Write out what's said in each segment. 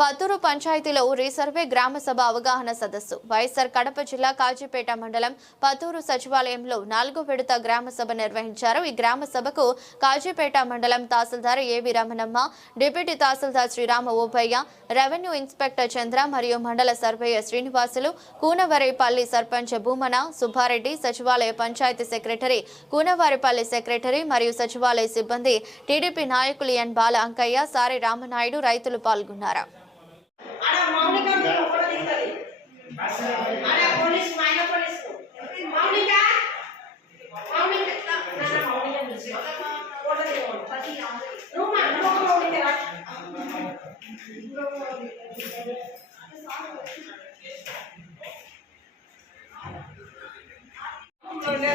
పత్తూరు పంచాయతీలో రీసర్వే గ్రామ సభ అవగాహన సదస్సు వైఎస్ఆర్ కడప జిల్లా కాజీపేట మండలం పత్తూరు సచివాలయంలో 4వ విడత గ్రామ సభ నిర్వహించారు. ఈ గ్రామ సభకు కాజీపేట మండలం తహసీల్దార్ ఏవి రమణమ్మ, డిప్యూటీ తహసీల్దార్ శ్రీరామ ఓబయ్య, రెవెన్యూ ఇన్స్పెక్టర్ చంద్ర మరియు మండల సర్వేయర్ శ్రీనివాసులు, కూనవరేపల్లి సర్పంచ్ భూమన సుబ్బారెడ్డి, సచివాలయ పంచాయతీ సెక్రటరీ కూనవారిపల్లి సెక్రటరీ మరియు సచివాలయ సిబ్బంది, టీడీపీ నాయకులు ఎన్ బాల అంకయ్య, సారి రామనాయుడు, రైతులు పాల్గొన్నారు.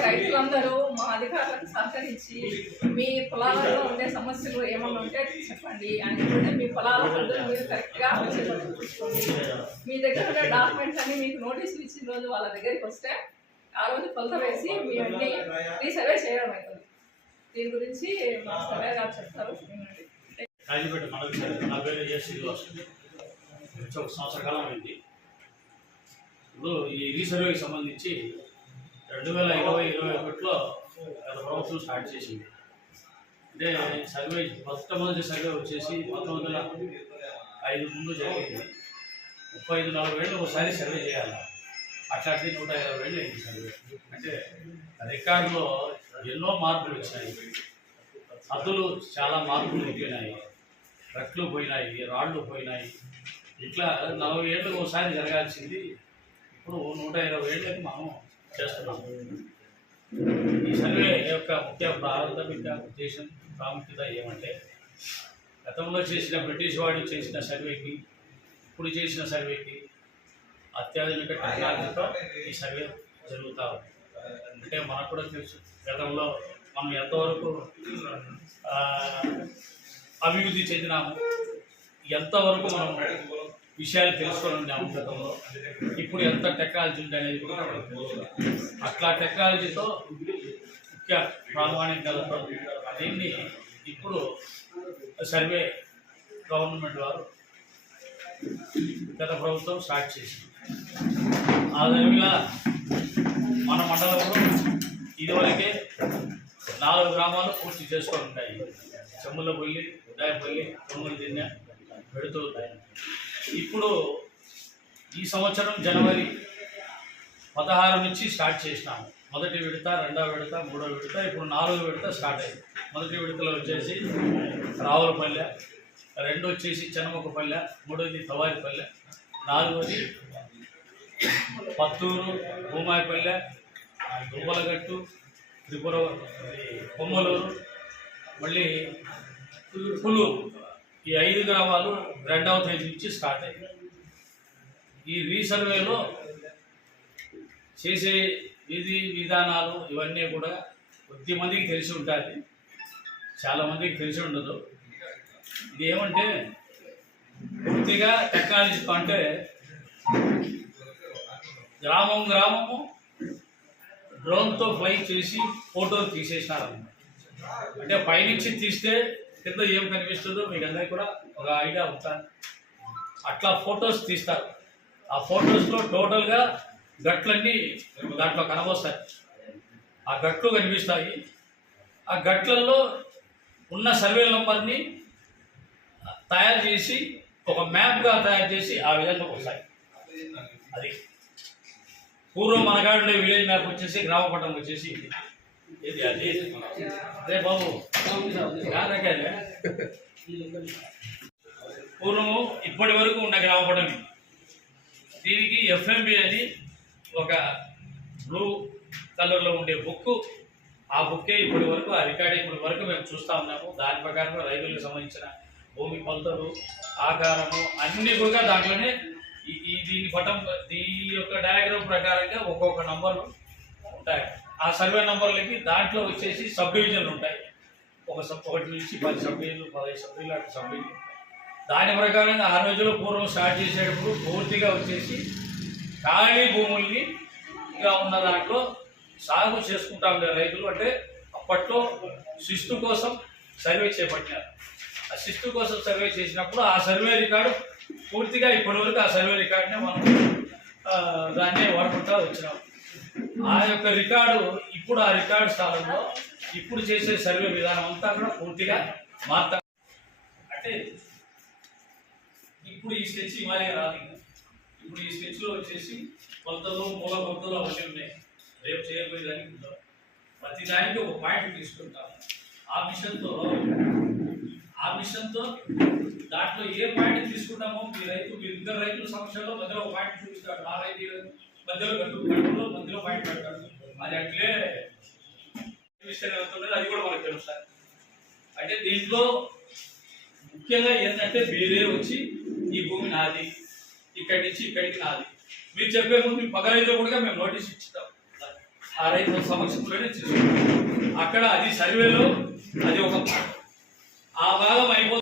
రైతులందరూ మా అధికారులకు సహకరించి మీ పొలాలలో ఉండే సమస్యలు ఏమన్నా ఉంటే చెప్పండి అని మీ పొలాల పద్ధతులు మీరు కరెక్ట్గా చూసుకోండి. మీ దగ్గర ఉండే డాక్యుమెంట్స్ అన్ని మీకు నోటీసులు ఇచ్చిన రోజు వాళ్ళ దగ్గరికి వస్తే ఆ రోజు కొలత వేసి మీ అన్ని రీసర్వే చేయడం అవుతుంది. దీని గురించి మా సర్వే గారు చెప్తారు. కాజీపేట మండలం నా పేరు ఒక సంవత్సర కాలం అయింది. ఇప్పుడు ఈ రీసర్వేకి సంబంధించి 2020-21లో గత ప్రభుత్వం స్టార్ట్ చేసింది. అంటే సర్వే మొట్టమొదటి సర్వే వచ్చేసి 1905 ముందు జరిగింది. 35-40 ఏళ్ళు ఒకసారి సర్వే చేయాలి. అట్లాంటిది 120 ఏళ్ళు అయింది సర్వే. అంటే రికార్డులో ఎన్నో మార్పులు వచ్చినాయి. హద్దులు చాలా మార్పులు పోయినాయి, రట్లు పోయినాయి, రాళ్ళు పోయినాయి. ఇట్లా 40 ఏళ్ళకు ఒకసారి జరగాల్సింది ఇప్పుడు 120 ఏళ్ళకి మనం చేస్తున్నాము. ఈ సర్వే యొక్క ముఖ్య ప్రాథమిక ఉద్దేశం ప్రాముఖ్యత ఏమంటే, గతంలో చేసిన బ్రిటిష్ వాడు చేసిన సర్వేకి ఇప్పుడు చేసిన సర్వేకి అత్యాధునిక టెక్నాలజీతో ఈ సర్వే జరుగుతూ ఉంది. అంటే మనకు కూడా తెలుసు గతంలో మనం ఎంతవరకు అభివృద్ధి చెందినాము, ఎంతవరకు మనం విషయాలు తెలుసుకొని ఉన్నాము గతంలో, ఇప్పుడు ఎంత టెక్నాలజీ ఉంది అనేది కూడా తెలుసు. అట్లా టెక్నాలజీతో ముఖ్య ప్రామాణికతతో దీన్ని ఇప్పుడు సర్వే గవర్నమెంట్ వారు గత ప్రభుత్వం స్టార్ట్ చేసింది. ఆ విధంగా మన మండలంలో ఇదివరకే 4 గ్రామాలు పూర్తి చేసుకొని ఉంటాయి. చెమ్ములపల్లి, ఉదాయపల్లి, కొనుగోలు దిన్నె, పెడుతూ ఉంటాయి. ఇప్పుడు ఈ సంవత్సరం జనవరి 16 నుంచి స్టార్ట్ చేసినాము. మొదటి విడత, 2వ విడత, 3వ విడత, ఇప్పుడు 4వ విడత స్టార్ట్ అయింది. మొదటి విడతలో వచ్చేసి రావులపల్లె, 2 వచ్చేసి చెన్నముఖపల్లె, 3వది తవారిపల్లె, 4వది పత్తూరు, భూమాయిపల్లె, దుబ్బలగట్టు, త్రిపుర, కొమ్మలూరు, మళ్ళీ పుల్లూరు. ఈ 5 గ్రామాలు 2వ తేదీ నుంచి స్టార్ట్ అయ్యాయి. ఈ రీసర్వేలో చేసే విధి విధానాలు ఇవన్నీ కూడా కొద్ది మందికి తెలిసి ఉంటుంది, చాలామందికి తెలిసి ఉండదు. ఇది ఏమంటే పూర్తిగా టెక్నాలజీ అంటే గ్రామము డ్రోన్తో ఫ్లై చేసి ఫోటోలు తీసేసినారన్నమాట. అంటే పైనుంచి తీస్తే కింద ఏం కనిపిస్తుందో మీకు అందరికీ కూడా ఒక ఐడియా ఉంటుంది. అట్లా ఫొటోస్ తీస్తారు. ఆ ఫొటోస్లో టోటల్గా గట్లన్నీ దాంట్లో కనబోస్తాయి. ఆ గట్లు కనిపిస్తాయి. ఆ గట్లలో ఉన్న సర్వే నెంబర్ని తయారు చేసి ఒక మ్యాప్గా తయారు చేసి ఆ విధంగా వస్తాయి. అది పూర్వం మనగాడుండే విలేజ్ మ్యాప్ వచ్చేసి గ్రామపట్టణం వచ్చేసి ఇది అది అదే బాబు పూర్వము ఇప్పటి వరకు ఉన్న గ్రామపట్టణం. దీనికి ఎఫ్ఎంబి అని ఒక బ్లూ కలర్లో ఉండే బుక్, ఆ బుక్కే ఇప్పటి వరకు ఆ రికార్డ్ ఇప్పటి వరకు మేము చూస్తూ ఉన్నాము. దాని ప్రకారం రైతులకు సంబంధించిన భూమి కొలతలు, ఆకారము అన్నీ కూడా దాంట్లోనే దీని దీని యొక్క డయాగ్రామ్ ప్రకారంగా ఒక్కొక్క నంబర్లు ఉంటాయి. ఆ సర్వే నంబర్లకి దాంట్లో వచ్చేసి సబ్ డివిజన్లు ఉంటాయి. 1 నుంచి 10 సబ్ డివిజన్లు, 15 సబ్ డివిజన్లు, అటు సబ్ డివిజన్. దాని ప్రకారంగా ఆ రోజుల్లో పూర్వం స్టార్ట్ చేసేటప్పుడు పూర్తిగా వచ్చేసి ఖాళీ భూముల్ని ఇంకా ఉన్న దాంట్లో సాగు చేసుకుంటా ఉండే రైతులు. అంటే అప్పట్లో శిస్తు కోసం సర్వే చేపట్టినారు. ఆ శిస్తు కోసం సర్వే చేసినప్పుడు ఆ సర్వే రికార్డు పూర్తిగా ఇప్పటివరకు ఆ సర్వే రికార్డునే మనం దాన్నే వాడుకుంటూ వచ్చినాం. ఆ యొక్క రికార్డు ఇప్పుడు ఆ రికార్డు స్థానంలో ఇప్పుడు చేసే సర్వే విధానం అంతా కూడా పూర్తిగా మార్తా. అంటే ఇప్పుడు ఈ స్కెచ్ ఇవాళ రాదు. ఇప్పుడు ఈ స్కెచ్లో వచ్చేసి కొత్తలు మూల కొత్తలు అవన్నీ ఉన్నాయి. రేపు చేయబోయేదానికి ప్రతి దానికి ఒక పాయింట్ తీసుకుంటాం. ఆ మిషన్తో దాంట్లో ఏ పాయింట్ తీసుకుంటామో మీరు ఇద్దరు రైతుల సమస్యలో మధ్యలో ఒక పాయింట్ చూపిస్తాడు. ఆ రైతు మధ్యలో గట్టులో మధ్యలో పాయింట్ పెడతాడు. అది అట్లే మిషన్ అవుతున్నది, అది కూడా మనకు తెలుస్తుంది. అంటే దీంట్లో ముఖ్యంగా ఏంటంటే మీరే వచ్చి ఈ భూమి నాది, ఇక్కడి నుంచి ఇక్కడికి నాది మీరు చెప్పే ముందు పక్క రైతులు కూడా మేము నోటీస్ ఇచ్చుతాం. ఆ రైతుల సమక్షంలోనే చేసుకుంటాం. అక్కడ అది సర్వేలో అది ఒక భాగం. ఆ భాగం అయిపోతుంది.